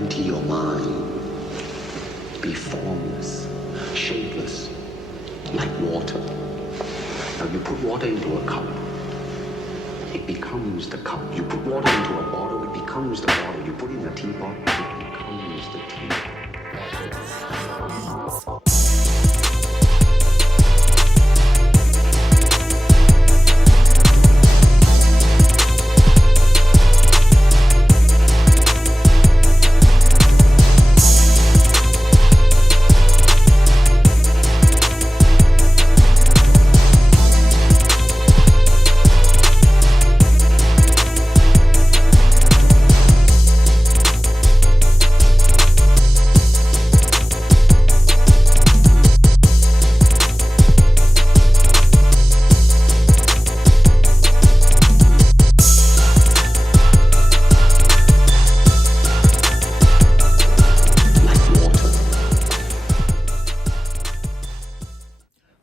Empty your mind. Be formless, shapeless, like water. Now you put water into a cup, it becomes the cup. You put water into a bottle, it becomes the bottle. You put it in a teapot, it becomes the tea.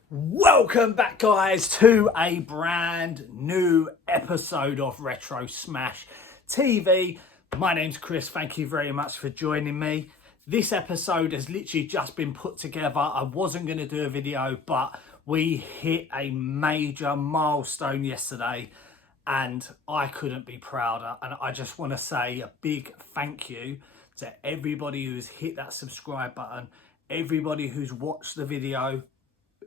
Welcome back, guys, to a brand new episode of Retro Smash TV. My name's Chris. Thank you very much for joining me. This episode has literally just been put together. I wasn't going to do a video, but we hit a major milestone yesterday and I couldn't be prouder. And I just want to say a big thank you to everybody who's hit that subscribe button, everybody who's watched the video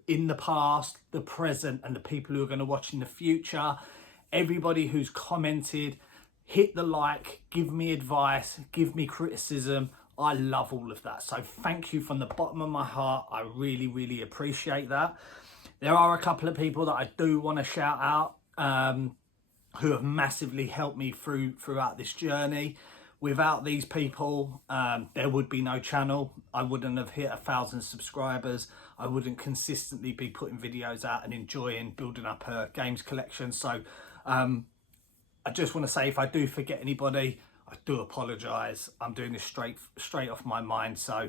in the past, the present, and the people who are going to watch in the future, everybody who's commented, hit the like, give me advice, give me criticism. I love all of that. So thank you from the bottom of my heart. I really, really appreciate that. There are a couple of people that I do want to shout out who have massively helped me throughout this journey. Without these people, there would be no channel. I wouldn't have hit 1,000 subscribers. I wouldn't consistently be putting videos out and enjoying building up a games collection. So I just want to say, if I do forget anybody, I do apologise. I'm doing this straight off my mind. So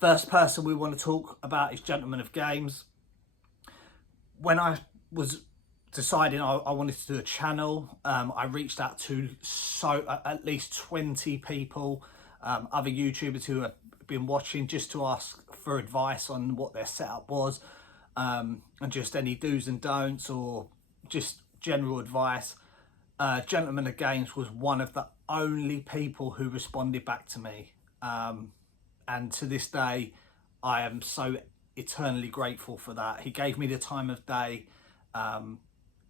first person we want to talk about is Gentleman of Games. When I was deciding I wanted to do a channel, I reached out to at least 20 people, other YouTubers who have been watching, just to ask for advice on what their setup was, and just any do's and don'ts or just general advice. Gentleman of Games was one of the only people who responded back to me, and to this day I am so eternally grateful for that. He gave me the time of day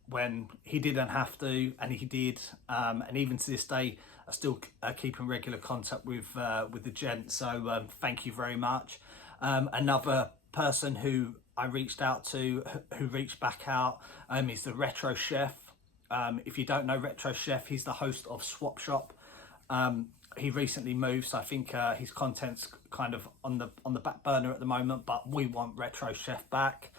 when he didn't have to, and he did, and even to this day I still keep in regular contact with the gent. So thank you very much. Another person who I reached out to, who reached back out, is the Retro Chef. If you don't know Retro Chef, he's the host of Swap Shop. He recently moved, so I think his content's kind of on the back burner at the moment, but we want Retro Chef back.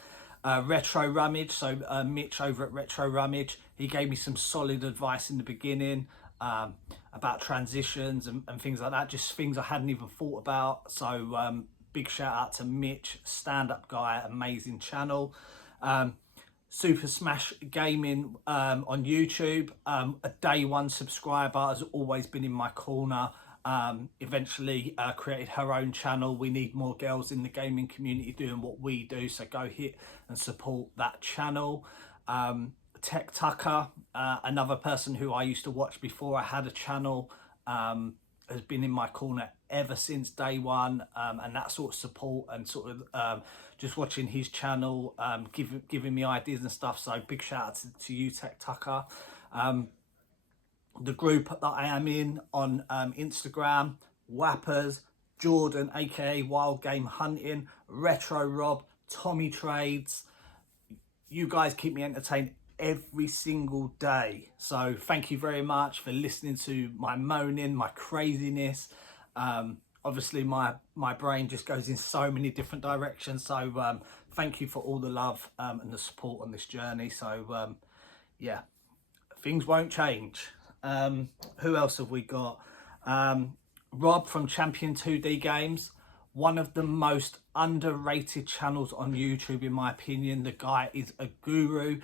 Retro Rummage, so Mitch over at Retro Rummage, he gave me some solid advice in the beginning about transitions and things like that, just things I hadn't even thought about. So big shout out to Mitch, stand-up guy, amazing channel. Super Smash Gaming on YouTube, a day one subscriber, has always been in my corner. Eventually created her own channel. We need more girls in the gaming community doing what we do, so go hit and support that channel. Tech Tucker, another person who I used to watch before I had a channel, has been in my corner ever since day one, and that sort of support and sort of just watching his channel, giving me ideas and stuff. So big shout out to you, Tech Tucker. The group that I am in on Instagram, Whappers, Jordan aka Wild Game Hunting, Retro Rob, Tommy Trades, you guys keep me entertained every single day. So thank you very much for listening to my moaning, my craziness. Obviously my brain just goes in so many different directions, so thank you for all the love and the support on this journey. So yeah, things won't change. Who else have we got? Rob from Champion 2D Games, one of the most underrated channels on YouTube in my opinion. The guy is a guru.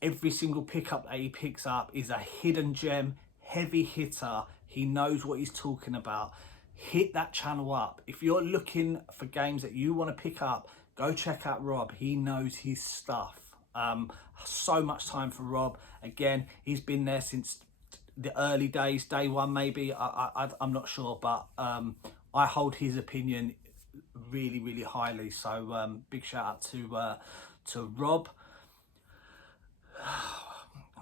Every single pickup that he picks up is a hidden gem, heavy hitter. He knows what he's talking about. hit that channel up. If you're looking for games that you want to pick up, go check out Rob. He knows his stuff. So much time for Rob. Again, he's been there since the early days, day one maybe. I'm not sure, but I hold his opinion really, really highly. So big shout out to Rob.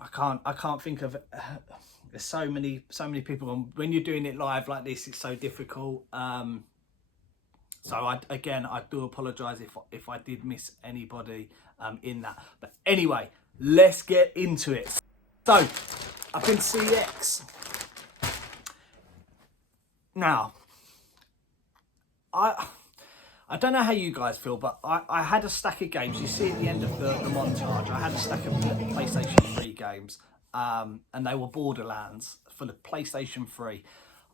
I can't think of there's so many people, and when you're doing it live like this, it's so difficult. So I do apologize if I did miss anybody in that. But anyway, let's get into it. So up in CEX now. I don't know how you guys feel, but I had a stack of games. You see at the end of the montage, I had a stack of PlayStation 3 games, and they were Borderlands for the PlayStation 3.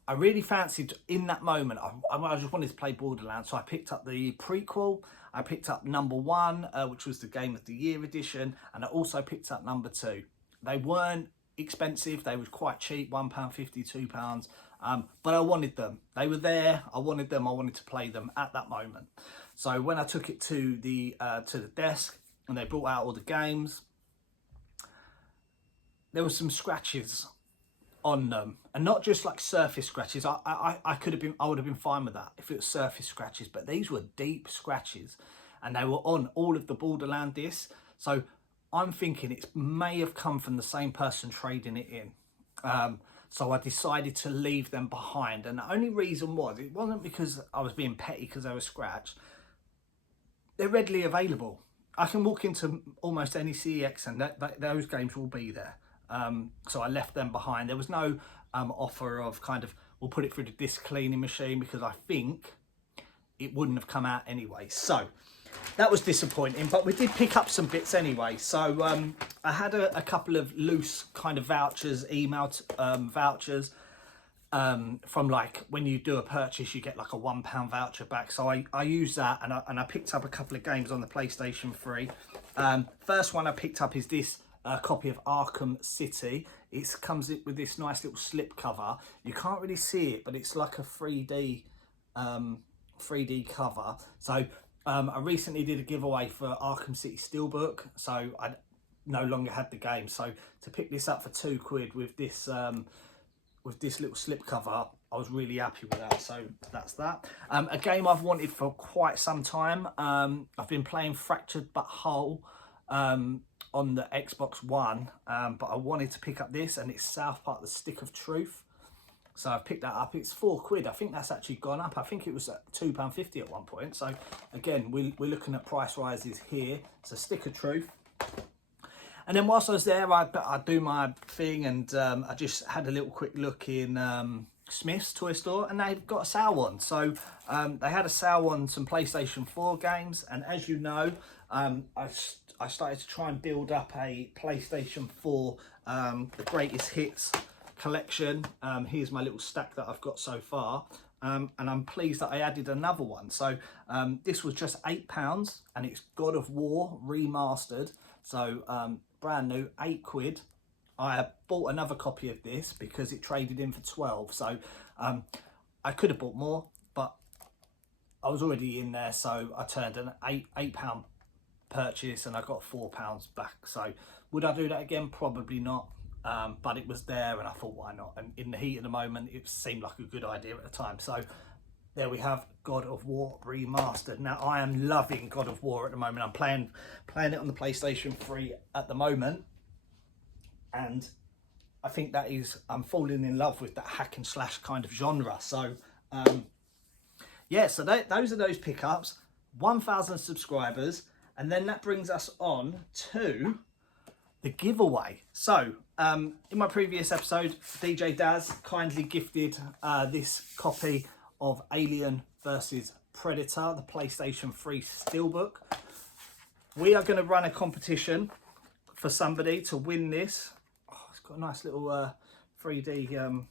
I really fancied, in that moment, I just wanted to play Borderlands, so I picked up the prequel, I picked up number 1, which was the Game of the Year edition, and I also picked up number 2. They weren't expensive, they were quite cheap, £1.50, £2, but I wanted them. They were there, I wanted them, I wanted to play them at that moment. So when I took it to the desk, and they brought out all the games, there were some scratches on them, and not just like surface scratches. I would have been fine with that if it was surface scratches, but these were deep scratches, and they were on all of the Borderland discs. So I'm thinking it may have come from the same person trading it in. So I decided to leave them behind, and the only reason was, it wasn't because I was being petty because they were scratched. They're readily available. I can walk into almost any CEX and those games will be there. So I left them behind. There was no offer of kind of, we'll put it through the disc cleaning machine, because I think it wouldn't have come out anyway. So that was disappointing, but we did pick up some bits anyway. So I had a couple of loose kind of vouchers, emailed vouchers from, like, when you do a purchase, you get like a £1 voucher back. So I used that, and I picked up a couple of games on the PlayStation 3. First one I picked up is this copy of Arkham City. It comes with this nice little slip cover. You can't really see it, but it's like a 3D cover. So I recently did a giveaway for Arkham City Steelbook, so I no longer had the game. So to pick this up for £2 with this little slip cover, I was really happy with that. So that's that. A game I've wanted for quite some time. I've been playing Fractured But Whole on the Xbox One, but I wanted to pick up this, and it's South Park: The Stick of Truth. So I've picked that up. It's £4. I think that's actually gone up. I think it was at £2.50 at one point. So again, we're looking at price rises here. It's a Stick of Truth. And then whilst I was there, I do my thing, and I just had a little quick look in Smith's toy store, and they've got a sale on. So they had a sale on some PlayStation 4 games, and as you know, I started to try and build up a PlayStation 4 the greatest hits collection. Here's my little stack that I've got so far, and I'm pleased that I added another one. So this was just £8, and it's God of War remastered, so brand new, £8. I bought another copy of this because it traded in for 12, so I could have bought more, but I was already in there, so I turned an £8 purchase, and I got £4 back. So would I do that again? Probably not, but it was there, and I thought, why not? And in the heat of the moment, it seemed like a good idea at the time. So there we have God of War remastered. Now I am loving God of War at the moment. I'm playing it on the PlayStation 3 at the moment, and I think that is, I'm falling in love with that hack and slash kind of genre. So yeah, so those are those pickups. 1,000 subscribers, and then that brings us on to the giveaway. So in my previous episode, DJ Daz kindly gifted this copy of Alien vs Predator, the PlayStation 3 Steelbook. We are going to run a competition for somebody to win this. Oh, it's got a nice little 3D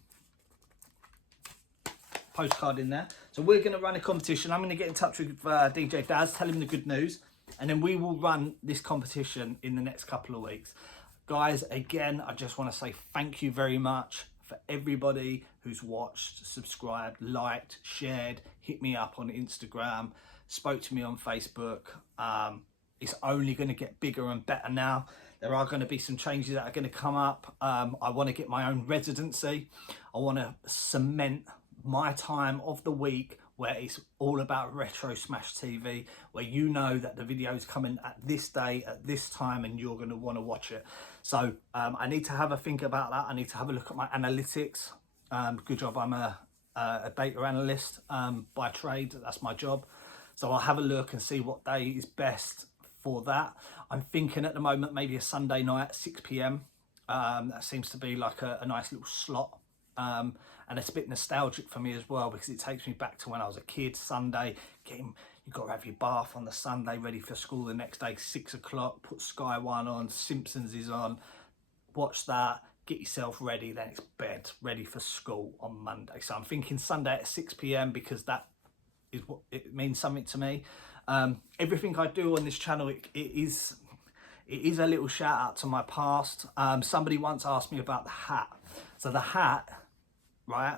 postcard in there. So we're going to run a competition. I'm going to get in touch with DJ Daz, tell him the good news, and then we will run this competition in the next couple of weeks. Guys, again, I just want to say thank you very much for everybody who's watched, subscribed, liked, shared, hit me up on Instagram, spoke to me on Facebook. It's only going to get bigger and better now. There are going to be some changes that are going to come up. I want to get my own residency. I want to cement my time of the week where it's all about Retro Smash TV, where you know that the video is coming at this day, at this time, and you're going to want to watch it. So I need to have a think about that. I need to have a look at my analytics. Good job, I'm a data analyst by trade. That's my job. So I'll have a look and see what day is best for that. I'm thinking at the moment maybe a Sunday night at 6 p.m. That seems to be like a nice little slot. And it's a bit nostalgic for me as well, because it takes me back to when I was a kid. Sunday, you've got to have your bath on the Sunday, ready for school the next day, 6 o'clock, put Sky One on, Simpsons is on, watch that, get yourself ready, then it's bed, ready for school on Monday. So I'm thinking Sunday at 6 p.m. because that is what it means something to me. Everything I do on this channel, it is a little shout out to my past. Somebody once asked me about the hat. So the hat, right,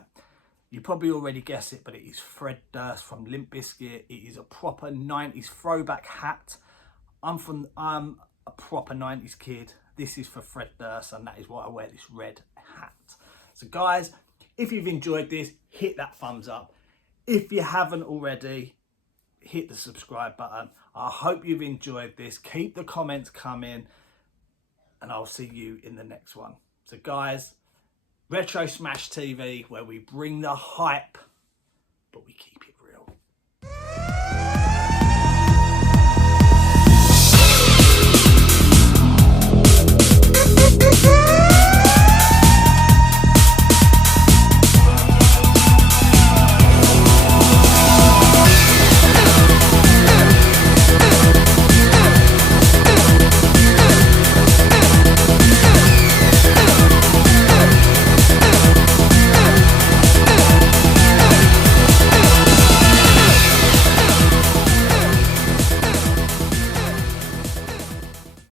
you probably already guessed it, but it is Fred Durst from Limp Bizkit. It is a proper 90s throwback hat. I'm a proper 90s kid. This is for Fred Durst, and that is why I wear this red hat. So guys, if you've enjoyed this, hit that thumbs up. If you haven't already, hit the subscribe button. I hope you've enjoyed this. Keep the comments coming, and I'll see you in the next one. So guys, Retro Smash TV, where we bring the hype, but we keep